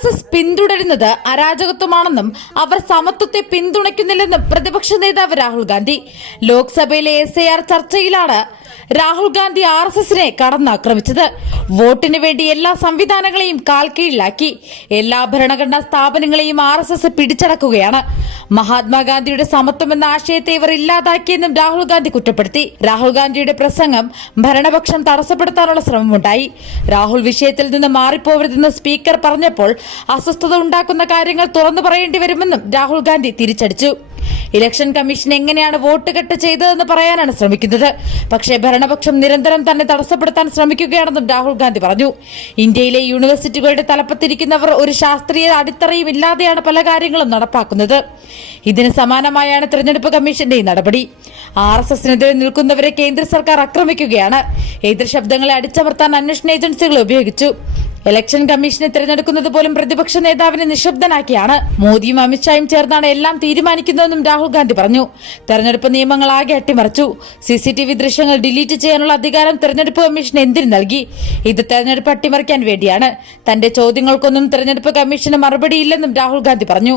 RSS പിന്തുടരുന്നത് അരാജകത്വമാണെന്നും അവർ സമത്വത്തെ പിന്തുണയ്ക്കുന്നില്ലെന്നും പ്രതിപക്ഷ നേതാവ് രാഹുൽ ഗാന്ധി. ലോക്സഭയിലെ SIR ചർച്ചയിലാണ് രാഹുൽ ഗാന്ധി RSSനെ കടന്നാക്രമിച്ചത്. വോട്ടിന് വേണ്ടി എല്ലാ സംവിധാനങ്ങളെയും കാൽക്കീഴിലാക്കി. എല്ലാ ഭരണഘടനാ സ്ഥാപനങ്ങളെയും RSS പിടിച്ചടക്കുകയാണ്. മഹാത്മാഗാന്ധിയുടെ സമത്വം എന്ന ആശയത്തെ ഇവർ ഇല്ലാതാക്കിയെന്നും രാഹുൽ ഗാന്ധി കുറ്റപ്പെടുത്തി. രാഹുൽ ഗാന്ധിയുടെ പ്രസംഗം ഭരണപക്ഷം തടസ്സപ്പെടുത്താനുള്ള ശ്രമമുണ്ടായി. രാഹുൽ വിഷയത്തിൽ നിന്ന് മാറിപ്പോവരുതെന്ന് സ്പീക്കർ പറഞ്ഞപ്പോൾ അസ്വസ്ഥത ഉണ്ടാക്കുന്ന കാര്യങ്ങൾ തുറന്നു പറയേണ്ടി വരുമെന്നും രാഹുൽ ഗാന്ധി തിരിച്ചടിച്ചു. ഇലക്ഷൻ കമ്മീഷൻ എങ്ങനെയാണ് വോട്ട് കെട്ട് ചെയ്തതെന്ന് പറയാനാണ് ശ്രമിക്കുന്നത്. പക്ഷേ ഭരണപക്ഷം നിരന്തരം തന്നെ തടസ്സപ്പെടുത്താൻ ശ്രമിക്കുകയാണെന്നും രാഹുൽ ഗാന്ധി പറഞ്ഞു. ഇന്ത്യയിലെ യൂണിവേഴ്സിറ്റികളുടെ തലപ്പത്തിരിക്കുന്നവർ ഒരു ശാസ്ത്രീയ അടിത്തറയും ഇല്ലാതെയാണ് പല കാര്യങ്ങളും നടപ്പാക്കുന്നത്. ഇതിന് സമാനമായാണ് തെരഞ്ഞെടുപ്പ് കമ്മീഷന്റെ ഈ നടപടി. RSSനെതിരെ നിൽക്കുന്നവരെ കേന്ദ്ര സർക്കാർ ആക്രമിക്കുകയാണ്. എതിർ ശബ്ദങ്ങളെ അടിച്ചമർത്താൻ അന്വേഷണ ഏജൻസികളെ ഉപയോഗിച്ചു. ഇലക്ഷൻ കമ്മീഷനെ തിരഞ്ഞെടുക്കുന്നത് പോലും പ്രതിപക്ഷ നേതാവിനെ നിശബ്ദനാക്കിയാണ്. മോദിയും അമിത്ഷായും ചേർന്നാണ് എല്ലാം തീരുമാനിക്കുന്നതെന്നും രാഹുൽ ഗാന്ധി പറഞ്ഞു. തെരഞ്ഞെടുപ്പ് നിയമങ്ങൾ ആകെ അട്ടിമറിച്ചു. CCTV ദൃശ്യങ്ങൾ ഡിലീറ്റ് ചെയ്യാനുള്ള അധികാരം തെരഞ്ഞെടുപ്പ് കമ്മീഷൻ എന്തിനു നൽകി? ഇത് തെരഞ്ഞെടുപ്പ് അട്ടിമറിക്കാൻ വേണ്ടിയാണ്. തന്റെ ചോദ്യങ്ങൾക്കൊന്നും തെരഞ്ഞെടുപ്പ് കമ്മീഷന് മറുപടിയില്ലെന്നും രാഹുൽ ഗാന്ധി പറഞ്ഞു.